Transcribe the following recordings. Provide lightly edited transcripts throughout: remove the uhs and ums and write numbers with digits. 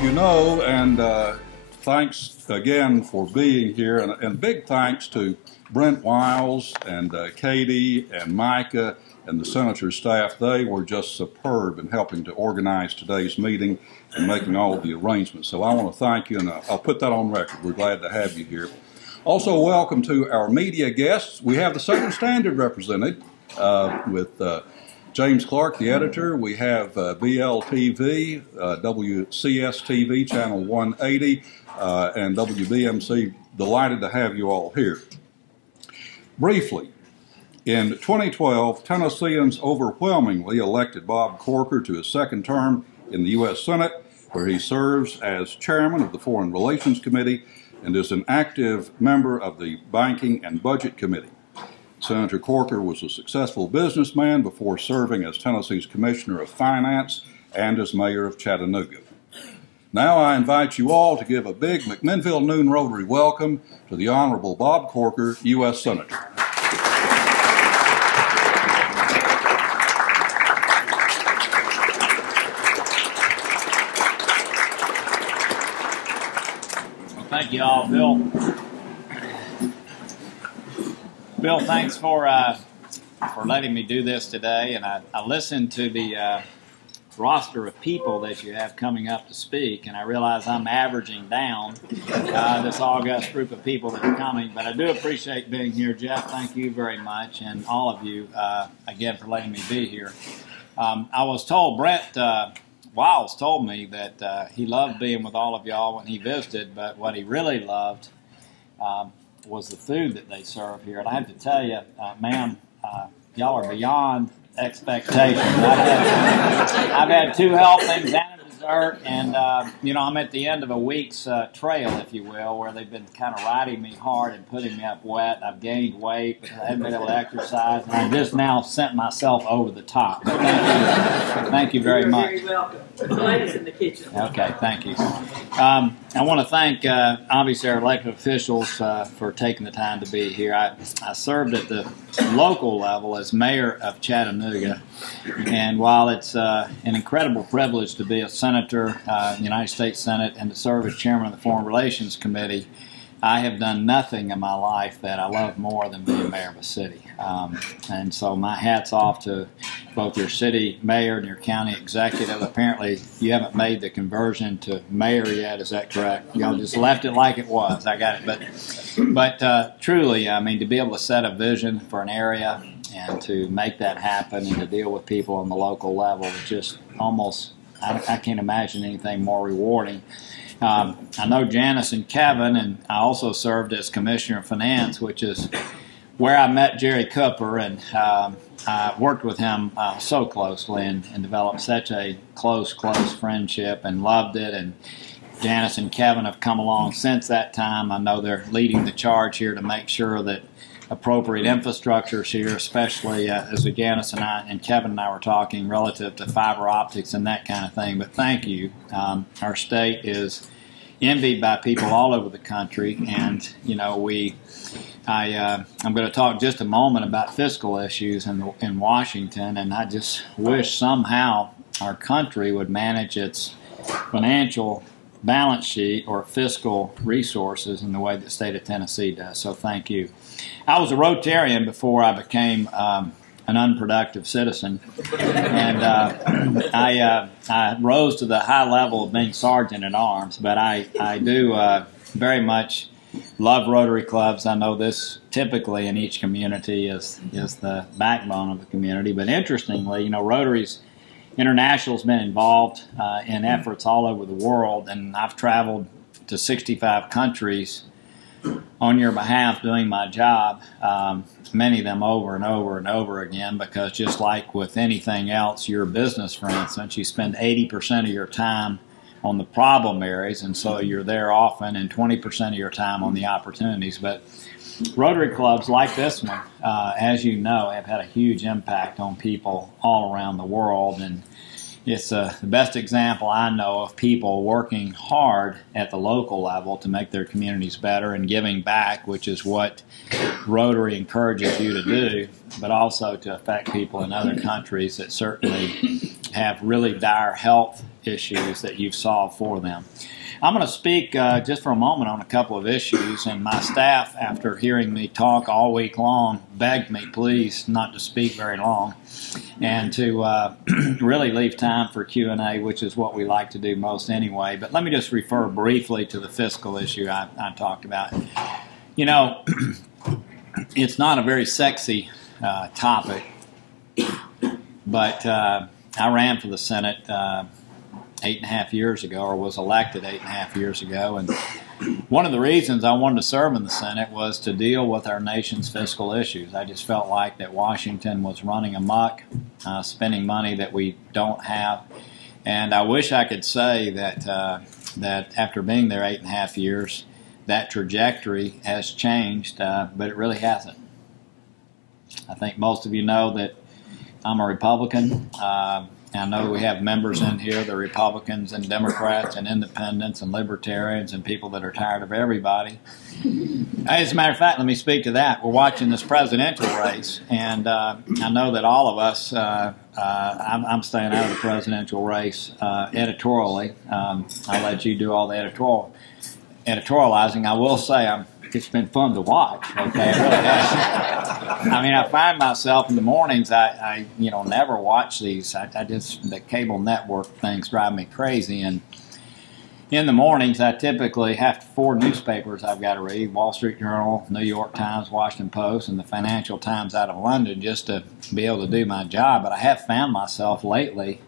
of you know, and thanks again for being here, and big thanks to Brent Wiles and Katie and Micah and the Senator's staff. They were just superb in helping to organize today's meeting and making all of the arrangements. So I want to thank you, and I'll put that on record. We're glad to have you here. Also, welcome to our media guests. We have the Southern Standard represented with James Clark, the editor. We have BLTV, WCS-TV Channel 180, and WBMC. Delighted to have you all here. Briefly, in 2012, Tennesseans overwhelmingly elected Bob Corker to his second term in the U.S. Senate, where he serves as chairman of the Foreign Relations Committee and is an active member of the Banking and Budget Committee. Senator Corker was a successful businessman before serving as Tennessee's Commissioner of Finance and as Mayor of Chattanooga. Now I invite you all to give a big McMinnville Noon Rotary welcome to the Honorable Bob Corker, U.S. Senator. Thank you all, Bill. Bill, thanks for letting me do this today. And I listened to the roster of people that you have coming up to speak, and I realize I'm averaging down this august group of people that are coming. But I do appreciate being here, Jeff. Thank you very much, and all of you again for letting me be here. I was told Brett Wiles told me that he loved being with all of y'all when he visited, but what he really loved was the food that they serve here. And I have to tell you, ma'am, y'all are beyond expectations. I've had 2 helpings and a dessert, and you know, I'm at the end of a week's trail, if you will, where they've been kind of riding me hard and putting me up wet. I've gained weight, but I haven't been able to exercise, and I just now sent myself over the top. But thank you very much. You're very welcome. The ladies in the kitchen. Okay, thank you. I want to thank, obviously, our elected officials for taking the time to be here. I served at the local level as mayor of Chattanooga, and while it's an incredible privilege to be a senator in the United States Senate and to serve as chairman of the Foreign Relations Committee, I have done nothing in my life that I love more than being mayor of a city. And so my hat's off to both your city mayor and your county executive. Apparently you haven't made the conversion to mayor yet, is that correct? Y'all just left it like it was. I got it. But truly, I mean, to be able to set a vision for an area and to make that happen and to deal with people on the local level is just almost, I can't imagine anything more rewarding. I know Janice and Kevin, and I also served as Commissioner of Finance, which is where I met Jerry Cooper, and I worked with him so closely and developed such a close friendship and loved it. And Janice and Kevin have come along since that time. I know they're leading the charge here to make sure that appropriate infrastructure is here, especially as Janice and I and Kevin and I were talking relative to fiber optics and that kind of thing. But thank you. Our state is envied by people all over the country, and you know I'm going to talk just a moment about fiscal issues in Washington, and I just wish somehow our country would manage its financial balance sheet or fiscal resources in the way that the state of Tennessee does. So thank you. I was a Rotarian before I became an unproductive citizen, and I rose to the high level of being sergeant at arms. But I do very much love Rotary clubs. I know this typically in each community is the backbone of the community. But interestingly, you know, Rotary's International's been involved in efforts all over the world, and I've traveled to 65 countries on your behalf doing my job, many of them over and over and over again, because just like with anything else, your business, for instance, you spend 80% of your time on the problem areas, and so you're there often, and 20% of your time on the opportunities. But Rotary clubs like this one, as you know, have had a huge impact on people all around the world, and it's the best example I know of people working hard at the local level to make their communities better and giving back, which is what Rotary encourages you to do, but also to affect people in other countries that certainly have really dire health issues that you've solved for them. I'm going to speak just for a moment on a couple of issues, and my staff, after hearing me talk all week long, begged me please not to speak very long and to really leave time for Q&A, which is what we like to do most anyway. But let me just refer briefly to the fiscal issue I talked about. You know, it's not a very sexy topic, but I ran for the Senate 8.5 years ago, or was elected 8.5 years ago, and one of the reasons I wanted to serve in the Senate was to deal with our nation's fiscal issues. I just felt like that Washington was running amok, spending money that we don't have, and I wish I could say that that after being there 8.5 years, that trajectory has changed, but it really hasn't. I think most of you know that I'm a Republican. I know we have members in here, the Republicans and Democrats and independents and libertarians and people that are tired of everybody. As a matter of fact, let me speak to that. We're watching this presidential race, and I know that all of us, I'm staying out of the presidential race editorially. I'll let you do all the editorializing. I will say it's been fun to watch, okay? It really has. I mean, I find myself in the mornings, I never watch these. The cable network things drive me crazy. And in the mornings, I typically have 4 newspapers I've got to read: Wall Street Journal, New York Times, Washington Post, and the Financial Times out of London, just to be able to do my job. But I have found myself lately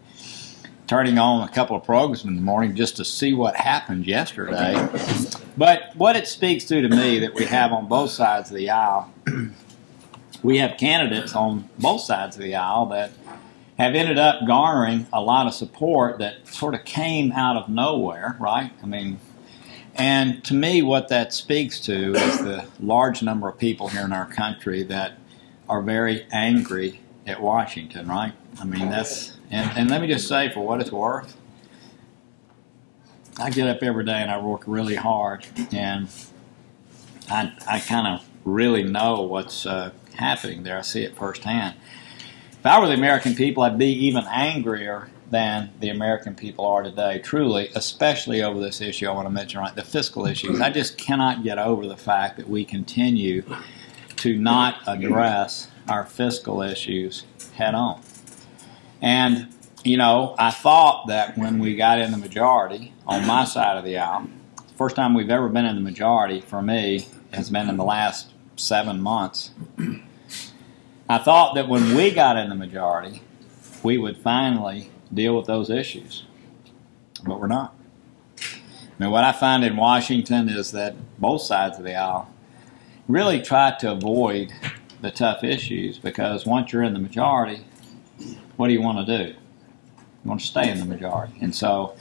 turning on a couple of programs in the morning just to see what happened yesterday. But what it speaks to me that we have on both sides of the aisle, we have candidates on both sides of the aisle that have ended up garnering a lot of support that sort of came out of nowhere, right? I mean, and to me what that speaks to is the large number of people here in our country that are very angry at Washington, right? I mean, that's... And let me just say, for what it's worth, I get up every day and I work really hard, and I kind of really know what's happening there. I see it firsthand. If I were the American people, I'd be even angrier than the American people are today, truly, especially over this issue I want to mention, right, the fiscal issues. I just cannot get over the fact that we continue to not address our fiscal issues head on. And, you know, I thought that when we got in the majority on my side of the aisle, the first time we've ever been in the majority for me has been in the last 7 months. I thought that when we got in the majority, we would finally deal with those issues. But we're not. I mean, what I find in Washington is that both sides of the aisle really try to avoid the tough issues, because once you're in the majority, what do you want to do? You want to stay in the majority. And so,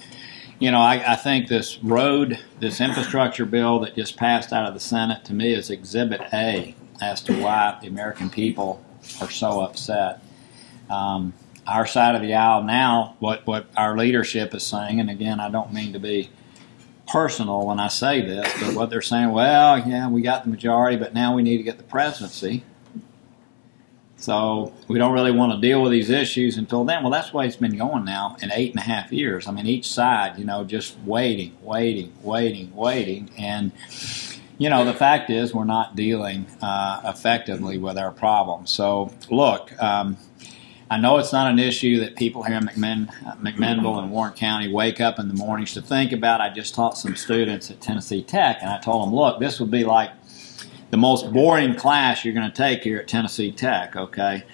you know, I think this infrastructure bill that just passed out of the Senate, to me, is Exhibit A as to why the American people are so upset. Our side of the aisle now, what our leadership is saying, and again, I don't mean to be personal when I say this, but what they're saying, well, yeah, we got the majority, but now we need to get the presidency. So we don't really want to deal with these issues until then. Well, that's the way it's been going now in 8.5 years. I mean, each side, you know, just waiting. And, you know, the fact is we're not dealing effectively with our problems. So, look, I know it's not an issue that people here in McMinnville and Warren County wake up in the mornings to think about. I just taught some students at Tennessee Tech, and I told them, look, this would be like the most boring class you're going to take here at Tennessee Tech, okay?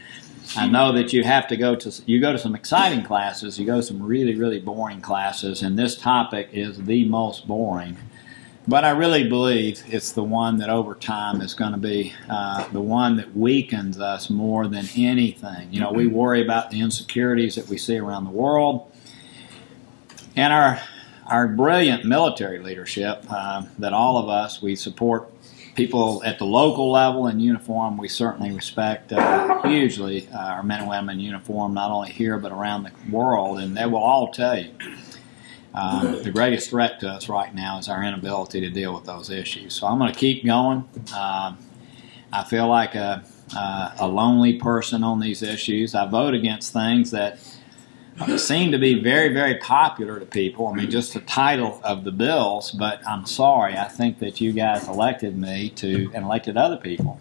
I know that you have to go to some exciting classes, you go to some really, really boring classes, and this topic is the most boring. But I really believe it's the one that over time is going to be the one that weakens us more than anything. You know, we worry about the insecurities that we see around the world, and our brilliant military leadership, that all of us, we support people at the local level in uniform. We certainly respect hugely our men and women in uniform, not only here but around the world, and they will all tell you the greatest threat to us right now is our inability to deal with those issues. So I'm going to keep going. I feel like a lonely person on these issues. I vote against things that seem to be very, very popular to people. I mean, just the title of the bills, but I'm sorry. I think that you guys elected me to, and elected other people,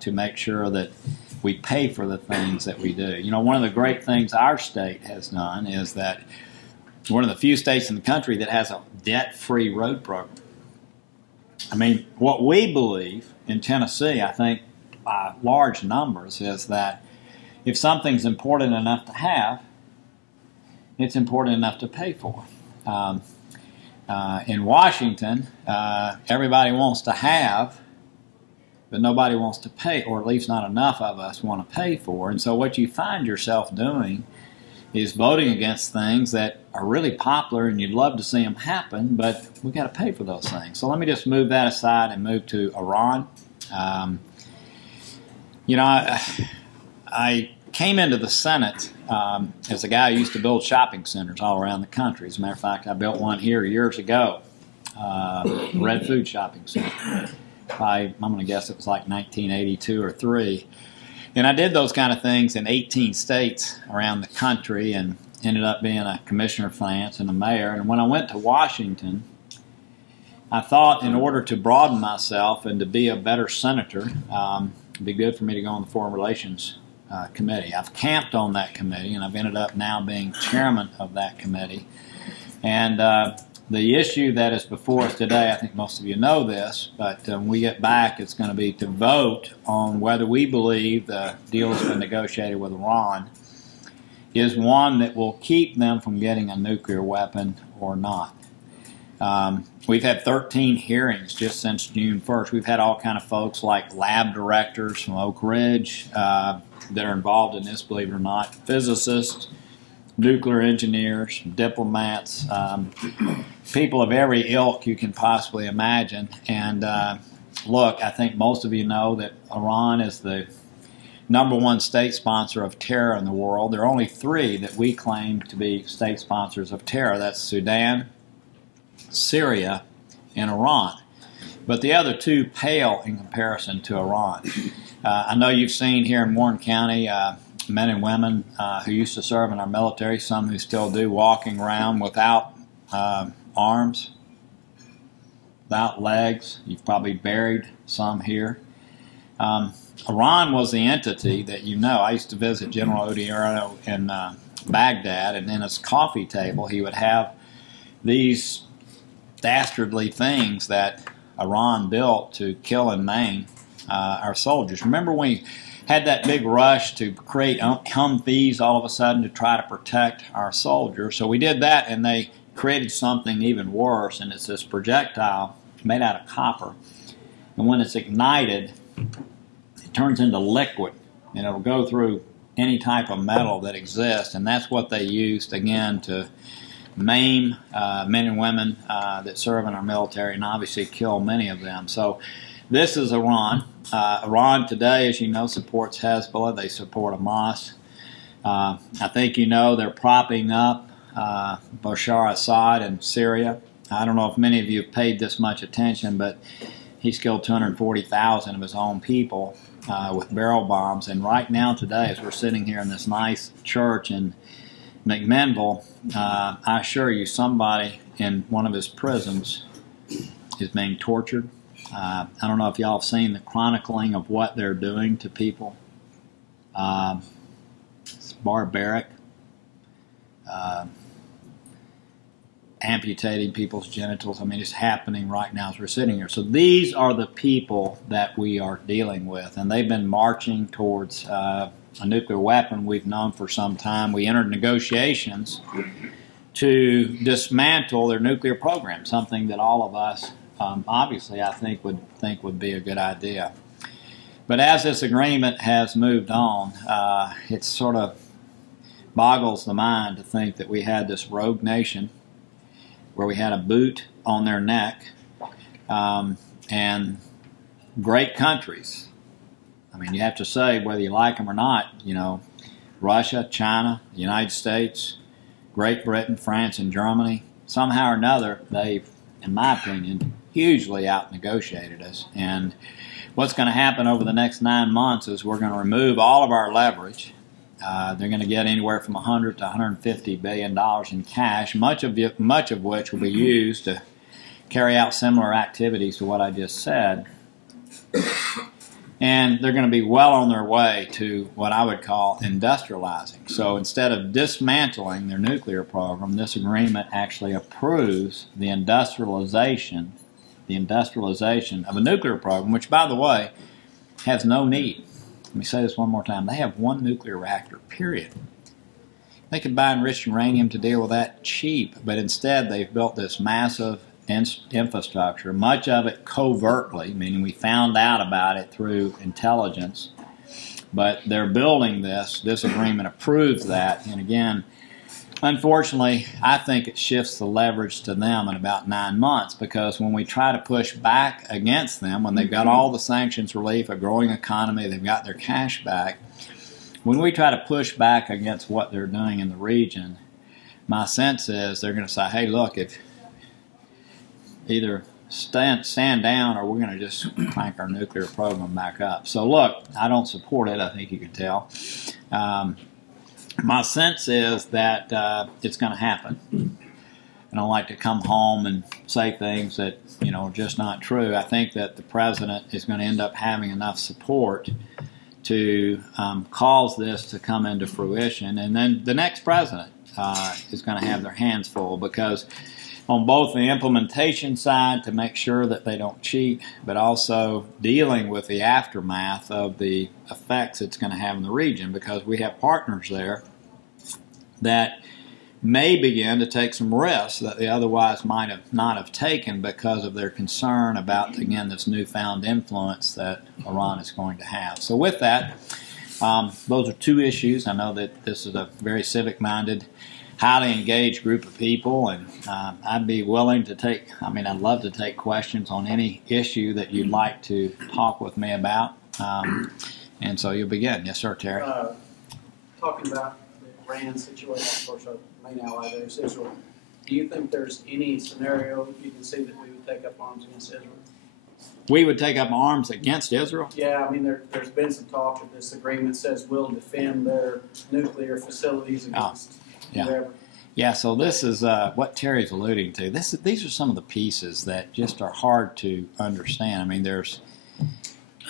to make sure that we pay for the things that we do. You know, one of the great things our state has done is that one of the few states in the country that has a debt-free road program. I mean, what we believe in Tennessee, I think by large numbers, is that if something's important enough to have, it's important enough to pay for. In Washington, everybody wants to have, but nobody wants to pay, or at least not enough of us want to pay for. And so what you find yourself doing is voting against things that are really popular and you'd love to see them happen, but we've got to pay for those things. So let me just move that aside and move to Iran. You know, I came into the Senate as a guy who used to build shopping centers all around the country. As a matter of fact, I built one here years ago, Red Food Shopping Center. I'm going to guess it was like 1982 or 3. And I did those kind of things in 18 states around the country and ended up being a commissioner of finance and a mayor. And when I went to Washington, I thought in order to broaden myself and to be a better senator, it'd be good for me to go on the Foreign Relations Committee. I've camped on that committee, and I've ended up now being chairman of that committee. And the issue that is before us today, I think most of you know this, but when we get back, it's going to be to vote on whether we believe the deal that's been negotiated with Iran is one that will keep them from getting a nuclear weapon or not. We've had 13 hearings just since June 1st. We've had all kind of folks like lab directors from Oak Ridge that are involved in this, believe it or not, physicists, nuclear engineers, diplomats, people of every ilk you can possibly imagine. And look, I think most of you know that Iran is the #1 state sponsor of terror in the world. There are only 3 that we claim to be state sponsors of terror. That's Sudan, Syria, and Iran. But the other 2 pale in comparison to Iran. I know you've seen here in Warren County men and women who used to serve in our military, some who still do, walking around without arms, without legs. You've probably buried some here. Iran was the entity that you know. I used to visit General Odierno in Baghdad, and in his coffee table he would have these dastardly things that Iran built to kill and maim our soldiers. Remember when we had that big rush to create Humvees all of a sudden to try to protect our soldiers? So we did that, and they created something even worse, and it's this projectile made out of copper. And when it's ignited, it turns into liquid, and it'll go through any type of metal that exists, and that's what they used, again, to maim men and women that serve in our military and obviously kill many of them. So this is Iran. Iran today, as you know, supports Hezbollah. They support Hamas. I think you know they're propping up Bashar Assad in Syria. I don't know if many of you have paid this much attention, but he's killed 240,000 of his own people with barrel bombs. And right now today, as we're sitting here in this nice church in McMinnville, I assure you somebody in one of his prisons is being tortured. I don't know if y'all have seen the chronicling of what they're doing to people. It's barbaric. Amputating people's genitals. I mean, it's happening right now as we're sitting here. So these are the people that we are dealing with, and they've been marching towards a nuclear weapon we've known for some time. We entered negotiations to dismantle their nuclear program, something that all of us obviously I think would be a good idea. But as this agreement has moved on, it sort of boggles the mind to think that we had this rogue nation where we had a boot on their neck, and great countries. I mean, you have to say, whether you like them or not, you know, Russia, China, the United States, Great Britain, France, and Germany, somehow or another, they've, in my opinion, hugely out-negotiated us. And what's going to happen over the next 9 months is we're going to remove all of our leverage. They're going to get anywhere from $100 to $150 billion in cash, much of which will be used to carry out similar activities to what I just said. And they're going to be well on their way to what I would call industrializing. So instead of dismantling their nuclear program, this agreement actually approves the industrialization of a nuclear program, which, by the way, has no need. Let me say this one more time. They have one nuclear reactor, period. They could buy enriched uranium to deal with that cheap, but instead they've built this massive infrastructure, much of it covertly, meaning we found out about it through intelligence, but they're building this. This agreement approves that, and again, unfortunately, I think it shifts the leverage to them in about 9 months, because when we try to push back against them, when they've got all the sanctions relief, a growing economy, they've got their cash back, when we try to push back against what they're doing in the region, my sense is they're going to say, hey, look, if either stand down or we're going to just crank our nuclear program back up. So look, I don't support it, I think you can tell. My sense is that it's going to happen. I don't like to come home and say things that, you know, are just not true. I think that the president is going to end up having enough support to cause this to come into fruition. And then the next president is going to have their hands full, because on both the implementation side to make sure that they don't cheat, but also dealing with the aftermath of the effects it's going to have in the region, because we have partners there that may begin to take some risks that they otherwise might have not have taken because of their concern about, again, this newfound influence that Iran is going to have. So with that, those are two issues. I know that this is a very civic-minded, highly engaged group of people, and I'd be willing to take, I'd love to take questions on any issue that you'd like to talk with me about. And so you'll begin. Yes, sir, Terry. Talking about the Iran situation, of course, our main ally there is Israel. Do you think there's any scenario you can see that we would take up arms against Israel? We would take up arms against Israel? Yeah, there's been some talk that this agreement says we'll defend their nuclear facilities against whoever. Yeah, so this is what Terry's alluding to. These are some of the pieces that just are hard to understand.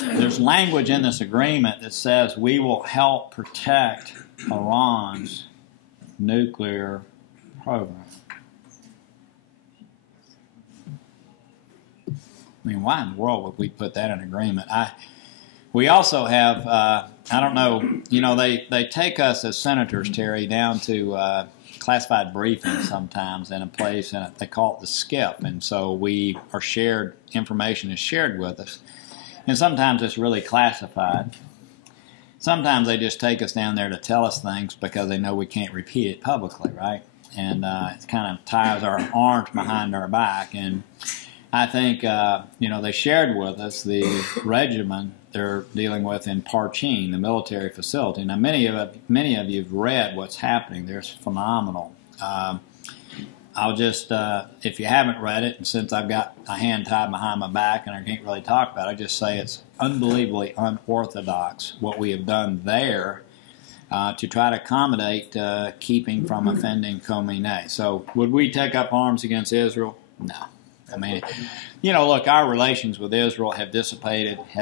There's language in this agreement that says we will help protect Iran's nuclear program. Why in the world would we put that in agreement? We also have, I don't know, they take us as senators, Terry, down to classified briefings sometimes in a place, and they call it the SCIF, and so information is shared with us. And sometimes it's really classified. Sometimes they just take us down there to tell us things because they know we can't repeat it publicly, right? And it kind of ties our arms behind our back. And I think, they shared with us the regimen they're dealing with in Parchin, the military facility. Now, many of you have read what's happening there. It's phenomenal. I'll just, if you haven't read it, and since I've got a hand tied behind my back and I can't really talk about it, I just say it's unbelievably unorthodox what we have done there to try to accommodate keeping from offending Khomeini. So would we take up arms against Israel? No. Look, our relations with Israel has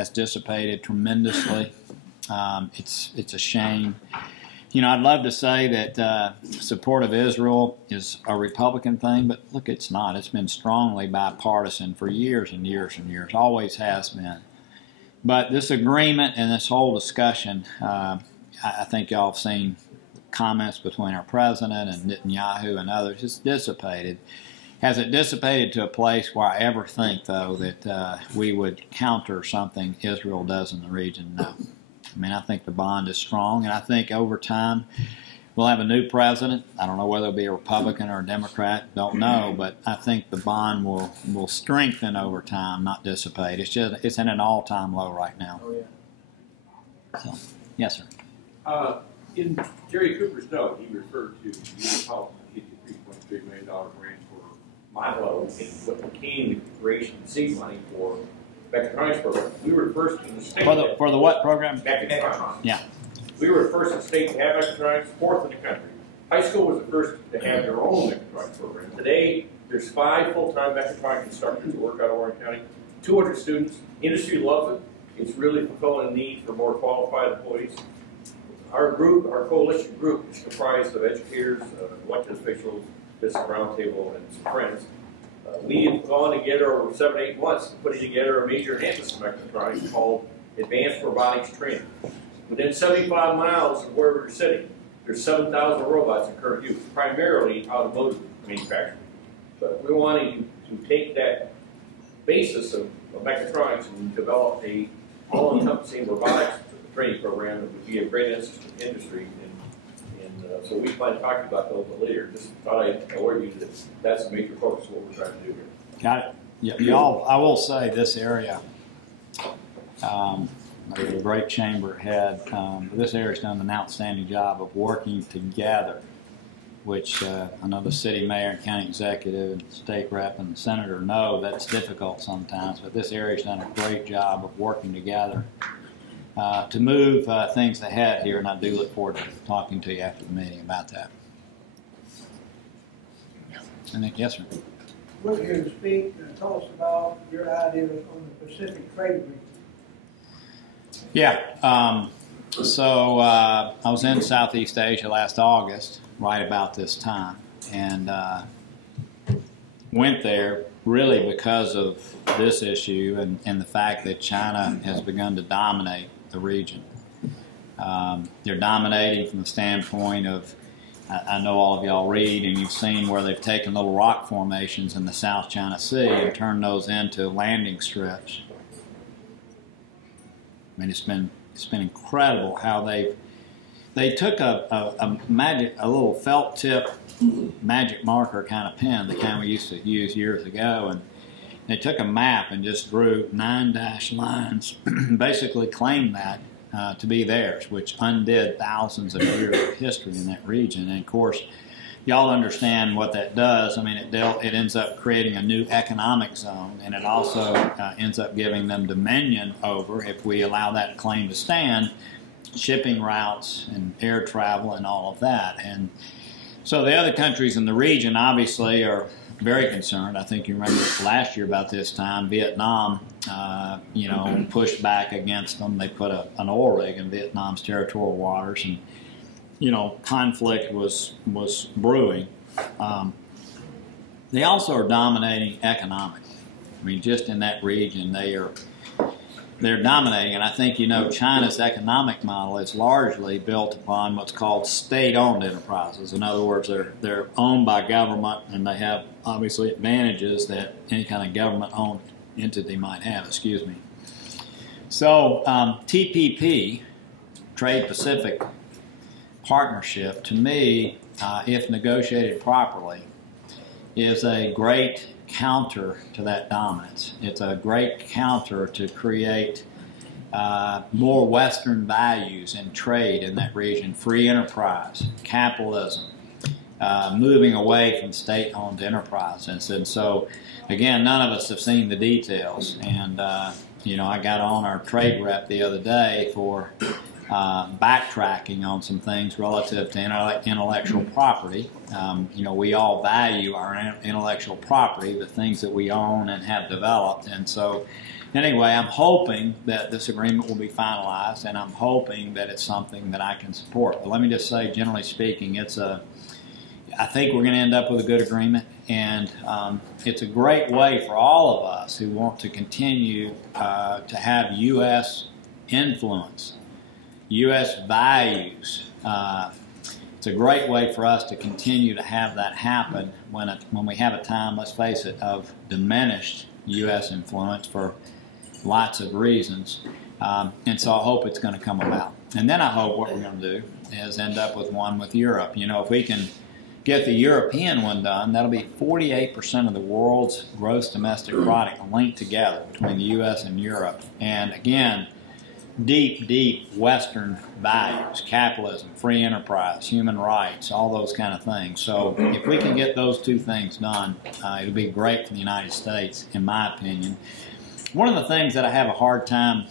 dissipated tremendously. It's a shame. I'd love to say that support of Israel is a Republican thing, but look, it's not. It's been strongly bipartisan for years and years and years. Always has been. But this agreement and this whole discussion, I think y'all have seen comments between our president and Netanyahu and others. It's dissipated. Has it dissipated to a place where I ever think, though, that we would counter something Israel does in the region? No. I think the bond is strong, and I think over time we'll have a new president. I don't know whether it'll be a Republican or a Democrat, don't know, but I think the bond will strengthen over time, not dissipate. It's in an all-time low right now. Oh, yeah. So, yes, sir. In Jerry Cooper's note, he referred to the Republican $3.3 million grant for Milo and what became the creation of seed money for Vector Program. We were first in the state. For the what program? Vector. Yeah. We were the first in the state to have mechatronics, fourth in the country. High school was the first to have their own mechatronics program. Today, there's 5 full-time mechatronics instructors that work out of Orange County, 200 students. Industry loves it. It's really fulfilling a need for more qualified employees. Our group, our coalition group, is comprised of educators, elected officials, business roundtable, and some friends. We have gone together over 7 or 8 months putting together a major campus of mechatronics called Advanced Robotics Training. Within 75 miles of where we're sitting, there's 7,000 robots in current use, primarily automotive manufacturing. But we're wanting to take that basis of mechatronics and develop a all-encompassing robotics training program that would be a great industry. And so we plan to talk about those later. Just thought I'd aware you that that's a major focus of what we're trying to do here. Got it. Yeah, y'all, I will say this area, there's a great chamber head. This area's done an outstanding job of working together, which I know the city mayor and county executive and state rep and the senator know that's difficult sometimes, but this area's done a great job of working together to move things ahead here, and I do look forward to talking to you after the meeting about that. I think, yes, sir. We're here to speak and tell us about your ideas on the Pacific Trade Agreement. Yeah, so I was in Southeast Asia last August, right about this time, and went there really because of this issue and the fact that China has begun to dominate the region. They're dominating from the standpoint of, I know all of y'all read and you've seen where they've taken little rock formations in the South China Sea and turned those into landing strips. I mean, it's been incredible how they took a little felt tip magic marker kind of pen, the kind we used to use years ago, and they took a map and just drew 9 dashed lines, basically claimed that to be theirs, which undid thousands of years of history in that region. And of course, y'all understand what that does. I mean, it ends up creating a new economic zone, and it also ends up giving them dominion over, if we allow that claim to stand, shipping routes and air travel and all of that. And so the other countries in the region obviously are very concerned. I think you remember last year about this time, Vietnam, pushed back against them. They put an oil rig in Vietnam's territorial waters, and conflict was brewing. They also are dominating economically. I mean, just in that region, they're dominating, and I think China's economic model is largely built upon what's called state-owned enterprises. In other words, they're owned by government, and they have obviously advantages that any kind of government-owned entity might have. Excuse me. So TPP, Trade-Pacific Partnership, to me, if negotiated properly, is a great counter to that dominance. It's a great counter to create more Western values in trade in that region, free enterprise, capitalism, moving away from state-owned enterprises. And so, again, none of us have seen the details. And, I got on our trade rep the other day for backtracking on some things relative to intellectual property. We all value our intellectual property, the things that we own and have developed. And so, anyway, I'm hoping that this agreement will be finalized, and I'm hoping that it's something that I can support. But let me just say, generally speaking, I think we're going to end up with a good agreement, and it's a great way for all of us who want to continue to have U.S. influence, U.S. values. It's a great way for us to continue to have that happen when we have a time, let's face it, of diminished U.S. influence for lots of reasons. And so I hope it's going to come about. And then I hope what we're going to do is end up with one with Europe. If we can get the European one done, that'll be 48% of the world's gross domestic product linked together between the U.S. and Europe. And again, deep, deep Western values, capitalism, free enterprise, human rights, all those kind of things. So if we can get those two things done, it'll be great for the United States, in my opinion. one of the things that I have a hard time,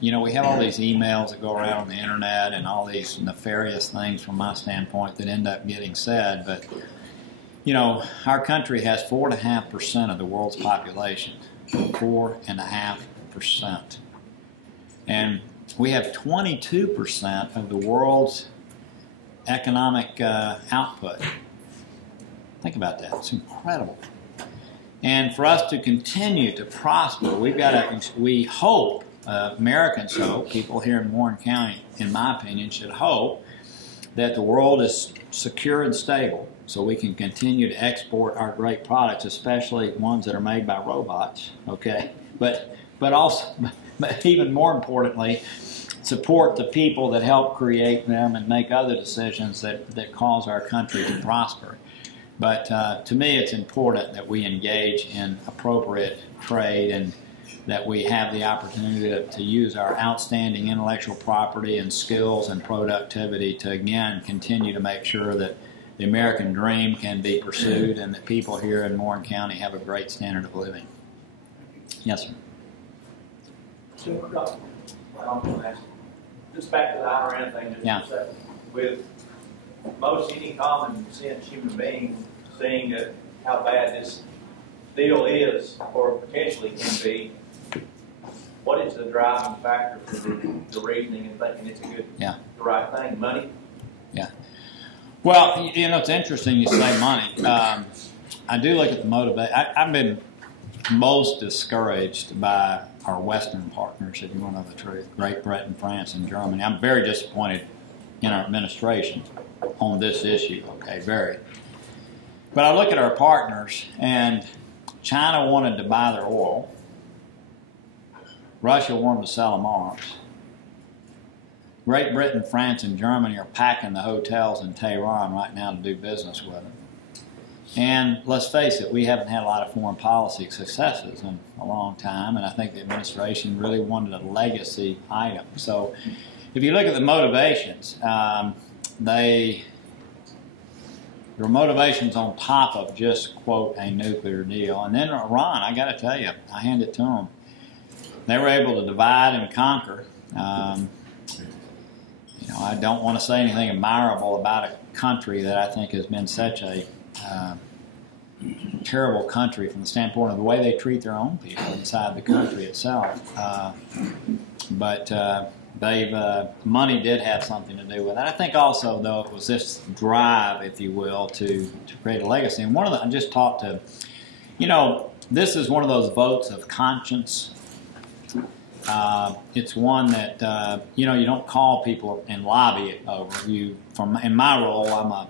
you know, we have all these emails that go around on the internet and all these nefarious things from my standpoint that end up getting said, but, you know, our country has 4.5% of the world's population. 4.5%. And we have 22% of the world's economic output. Think about that. It's incredible. And for us to continue to prosper, we've got to, we hope, Americans hope, people here in Warren County, in my opinion, should hope that the world is secure and stable so we can continue to export our great products, especially ones that are made by robots, okay? But also, but even more importantly, support the people that help create them and make other decisions that cause our country to prosper. But to me, it's important that we engage in appropriate trade and that we have the opportunity to use our outstanding intellectual property and skills and productivity to, again, continue to make sure that the American dream can be pursued and that people here in Warren County have a great standard of living. Yes, sir. So, just back to the Iran thing, just yeah. a second. With most any common sense human being seeing that how bad this deal is or potentially can be, what is the driving factor for the reasoning and thinking it's a good, yeah. the right thing? Money? Yeah. Well, you know, it's interesting you say money. I do look at the motivation. I've been most discouraged by our Western partners, if you want to know the truth, Great Britain, France, and Germany. I'm very disappointed in our administration on this issue, okay, very. But I look at our partners, and China wanted to buy their oil. Russia wanted to sell them arms. Great Britain, France, and Germany are packing the hotels in Tehran right now to do business with them. And let's face it, we haven't had a lot of foreign policy successes in a long time, and I think the administration really wanted a legacy item. So if you look at the motivations, there were motivations on top of just, quote, a nuclear deal. And then Iran, I got to tell you, I hand it to them. They were able to divide and conquer. You know, I don't want to say anything admirable about a country that I think has been such a terrible country from the standpoint of the way they treat their own people inside the country itself. But money did have something to do with it. I think also, though, it was this drive, if you will, to create a legacy. And I just talked to, you know, this is one of those votes of conscience. It's one that, you know, you don't call people and lobby it over. In my role, I'm a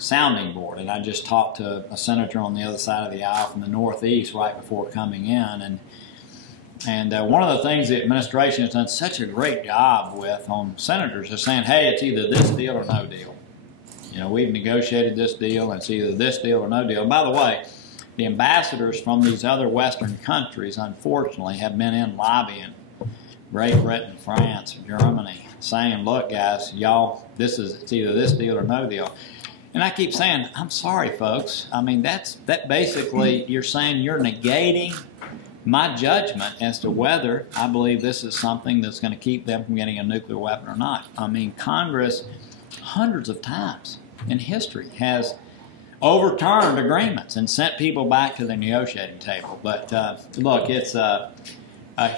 sounding board, and I just talked to a senator on the other side of the aisle from the Northeast right before coming in, and one of the things the administration has done such a great job with on senators is saying, hey, it's either this deal or no deal. You know, we've negotiated this deal, and it's either this deal or no deal. And by the way, the ambassadors from these other Western countries, unfortunately, have been in lobbying Great Britain, France, Germany, saying, look, guys, y'all, it's either this deal or no deal. And I keep saying, I'm sorry, folks. I mean, that basically, you're saying you're negating my judgment as to whether I believe this is something that's going to keep them from getting a nuclear weapon or not. I mean, Congress, hundreds of times in history, has overturned agreements and sent people back to the negotiating table. But look, it's a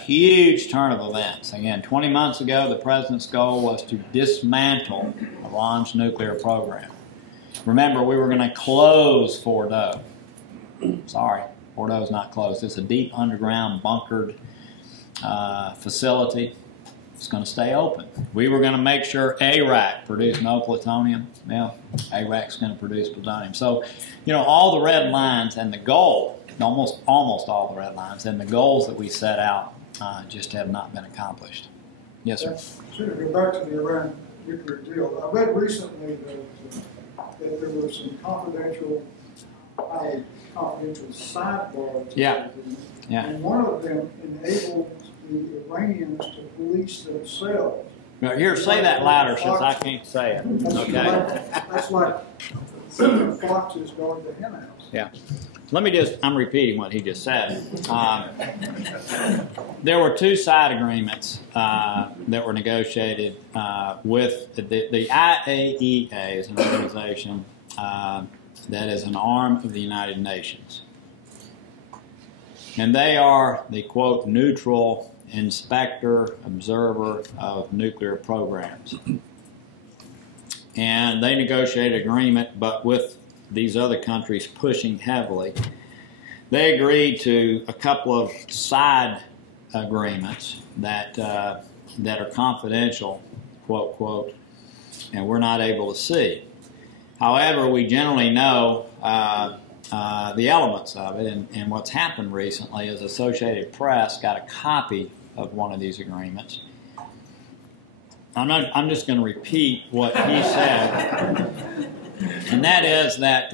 huge turn of events. Again, 20 months ago, the president's goal was to dismantle Iran's nuclear program. Remember, we were going to close Fordo. Sorry, Fordo's not closed. It's a deep underground bunkered facility. It's going to stay open. We were going to make sure Iraq produced no plutonium. Well, Iraq's going to produce plutonium. So, you know, all the red lines and the goal, almost all the red lines, and the goals that we set out just have not been accomplished. Yes, sir. To go back to the Iran nuclear deal, I read recently that there were some confidential sidebars. Yeah. Yeah. And one of them enabled the Iranians to police themselves. Now, here, say that louder since I can't say it. Okay. That's like 7 foxes guard the hen house. Yeah. I'm repeating what he just said. There were two side agreements that were negotiated with the IAEA is an organization that is an arm of the United Nations. And they are the, quote, neutral inspector, observer of nuclear programs. And they negotiated agreement, but with these other countries pushing heavily. They agreed to a couple of side agreements that are confidential, quote, quote, and we're not able to see. However, we generally know the elements of it, and what's happened recently is Associated Press got a copy of one of these agreements. I'm just going to repeat what he said, and that is that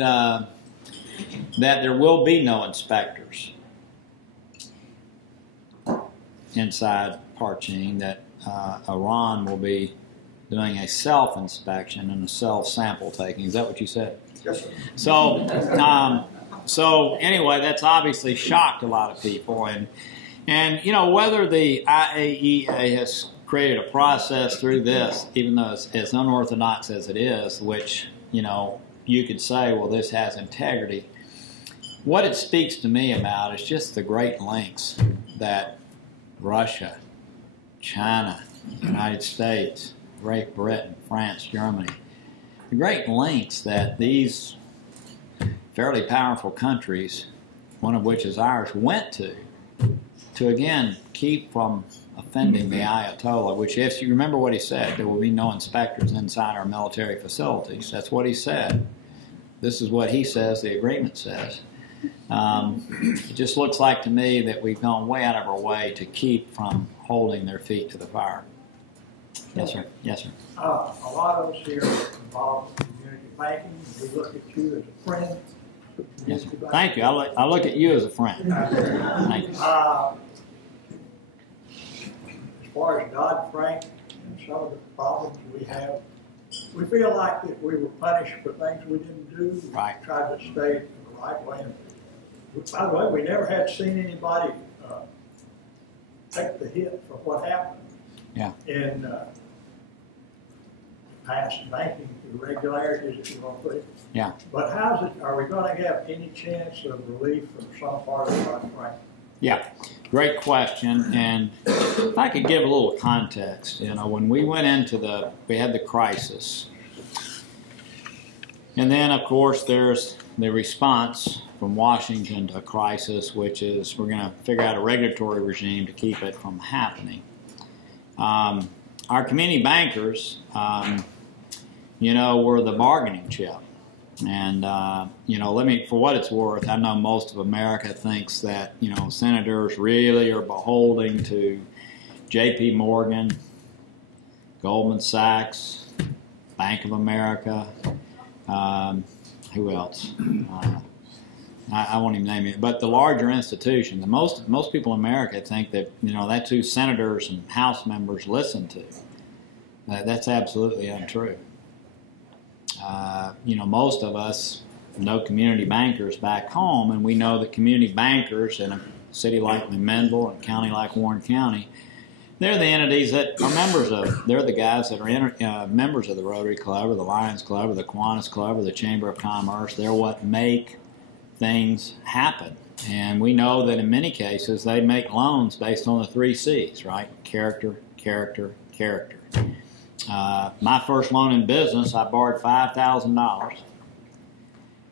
that there will be no inspectors inside Parchin, that Iran will be doing a self-inspection and a self-sample taking. Is that what you said? Yes, sir. So anyway, that's obviously shocked a lot of people, and you know, whether the IAEA has created a process through this, even though it's as unorthodox as it is, which, you know, you could say, well, this has integrity. What it speaks to me about is just the great lengths that Russia, China, United States, Great Britain, France, Germany, the great lengths that these fairly powerful countries, one of which is ours, went to again keep from offending the Ayatollah, which, if you remember what he said, there will be no inspectors inside our military facilities. That's what he said. This is what he says the agreement says. It just looks like to me that we've gone way out of our way to keep from holding their feet to the fire. Yes, sir. Yes, sir. A lot of us here are involved in community banking. We look at you as a friend. Yes, sir. Thank you. I look at you as a friend. Thank you. As far as Dodd-Frank and some of the problems we have, we feel like that we were punished for things we didn't do. Right. We tried to stay the right way. By the way, we never had seen anybody take the hit for what happened. Yeah. In past banking irregularities, if you want to put it. Yeah. But are we going to have any chance of relief from some part of Dodd-Frank? Yeah, great question. And if I could give a little context, you know, when we went into we had the crisis. And then, of course, there's the response from Washington to a crisis, which is we're going to figure out a regulatory regime to keep it from happening. Our community bankers, you know, were the bargaining chip. And, you know, for what it's worth, I know most of America thinks that, you know, senators really are beholden to J.P. Morgan, Goldman Sachs, Bank of America, who else? I won't even name it, but the larger institutions. Most people in America think that, you know, that's who senators and House members listen to. That's absolutely untrue. You know, most of us know community bankers back home, and we know that community bankers in a city like McMinnville and a county like Warren County, they're the entities that are members of. They're the guys that are members of the Rotary Club or the Lions Club or the Kiwanis Club or the Chamber of Commerce. They're what make things happen. And we know that in many cases they make loans based on the 3 C's, right? Character, character, character. My first loan in business, I borrowed $5,000.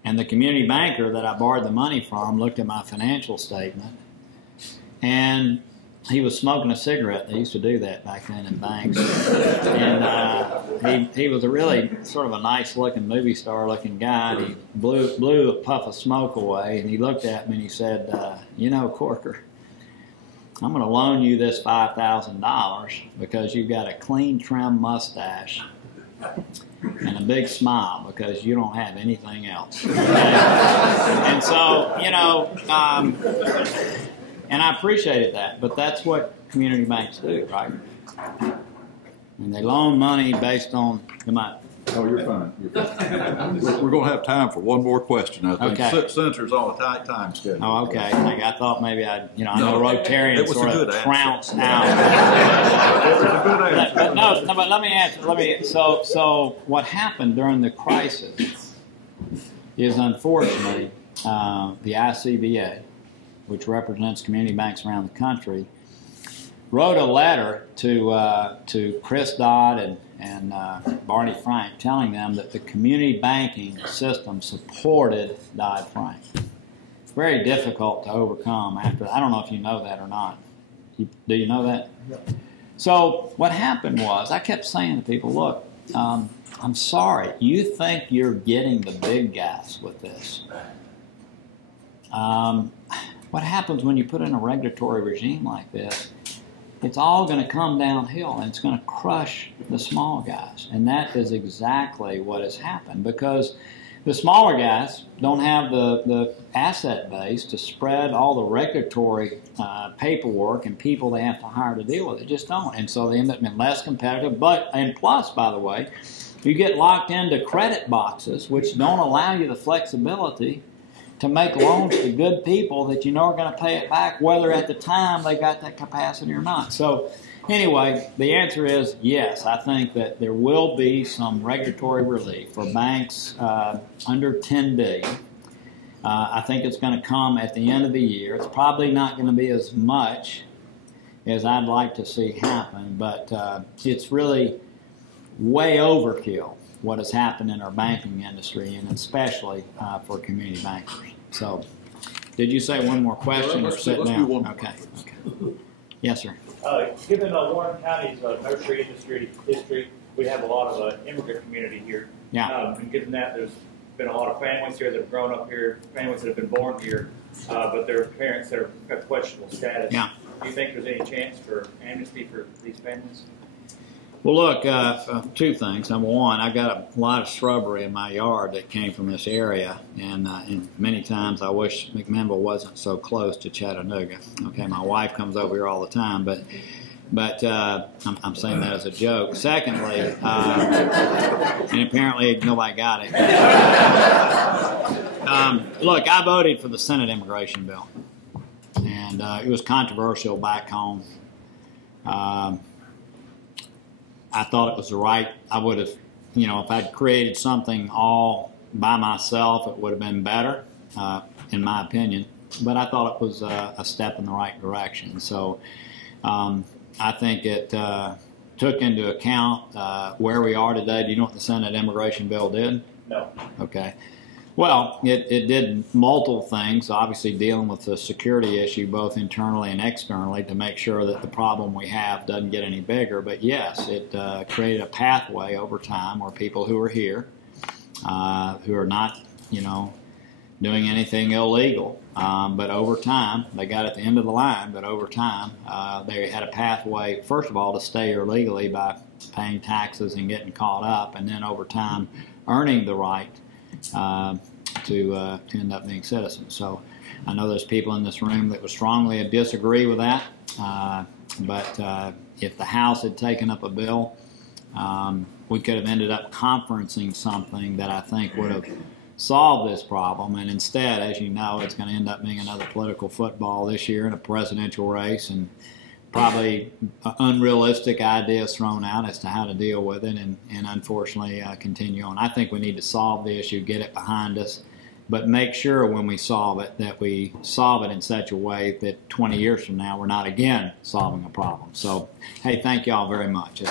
And the community banker that I borrowed the money from looked at my financial statement, and he was smoking a cigarette. They used to do that back then in banks. And he was a really sort of a nice-looking movie star-looking guy. And he blew a puff of smoke away, and he looked at me and he said, you know, Corker, I'm going to loan you this $5,000 because you've got a clean, trim mustache and a big smile because you don't have anything else. Okay? And so, you know, and I appreciated that, but that's what community banks do, right? And they loan money based on, come on. Oh, you're fine. You're fine. We're going to have time for one more question. I think Okay. Senator's on a tight time schedule. Oh, okay. I thought maybe I know Rotarians it was sort a good of answer. trounce out. It was a good answer. But no, but let me answer. So what happened during the crisis is, unfortunately, the ICBA, which represents community banks around the country, wrote a letter to Chris Dodd and Barney Frank, telling them that the community banking system supported Dodd-Frank. It's very difficult to overcome after. I don't know if you know that or not. Do you know that? Yeah. So what happened was, I kept saying to people, look, I'm sorry, you think you're getting the big guys with this. What happens when you put in a regulatory regime like this? It's all going to come downhill, and it's going to crush the small guys. And that is exactly what has happened, because the smaller guys don't have the asset base to spread all the regulatory paperwork and people they have to hire to deal with it. Just don't. And so they end up being less competitive. And plus, by the way, you get locked into credit boxes, which don't allow you the flexibility to make loans to good people that you know are going to pay it back, whether at the time they got that capacity or not. So anyway, the answer is yes. I think that there will be some regulatory relief for banks under 10B. I think it's going to come at the end of the year. It's probably not going to be as much as I'd like to see happen, but it's really way overkill what has happened in our banking industry, and especially for community bankers. So, did you say one more question, or sit let's down? do one more. Okay. Yes, sir. Given Warren County's nursery industry history, we have a lot of immigrant community here. Yeah. And given that, there's been a lot of families here that have grown up here, families that have been born here, but their parents that have questionable status. Yeah. Do you think there's any chance for amnesty for these families? Well, look, two things. Number one, I got a lot of shrubbery in my yard that came from this area, and many times I wish McMinnville wasn't so close to Chattanooga. Okay, my wife comes over here all the time, but I'm saying that as a joke. Secondly, and apparently nobody got it. Look, I voted for the Senate immigration bill, and it was controversial back home. I thought it was the right. I would have, if I'd created something all by myself, it would have been better, in my opinion. But I thought it was a step in the right direction. So I think it took into account where we are today. Do you know what the Senate immigration bill did? No. Okay. Well, it did multiple things, obviously dealing with the security issue both internally and externally to make sure that the problem we have doesn't get any bigger. But yes, it created a pathway over time where people who are here, who are not, doing anything illegal, but over time, they got at the end of the line, but over time, they had a pathway, first of all, to stay here legally by paying taxes and getting caught up, and then over time, earning the right to end up being citizens. So I know there's people in this room that would strongly disagree with that, but if the House had taken up a bill, we could have ended up conferencing something that I think would have solved this problem, and instead, as you know, it's going to end up being another political football this year in a presidential race, and probably unrealistic ideas thrown out as to how to deal with it, and unfortunately continue on. I think we need to solve the issue, get it behind us, but make sure when we solve it that we solve it in such a way that 20 years from now we're not again solving a problem. So, hey, thank you all very much.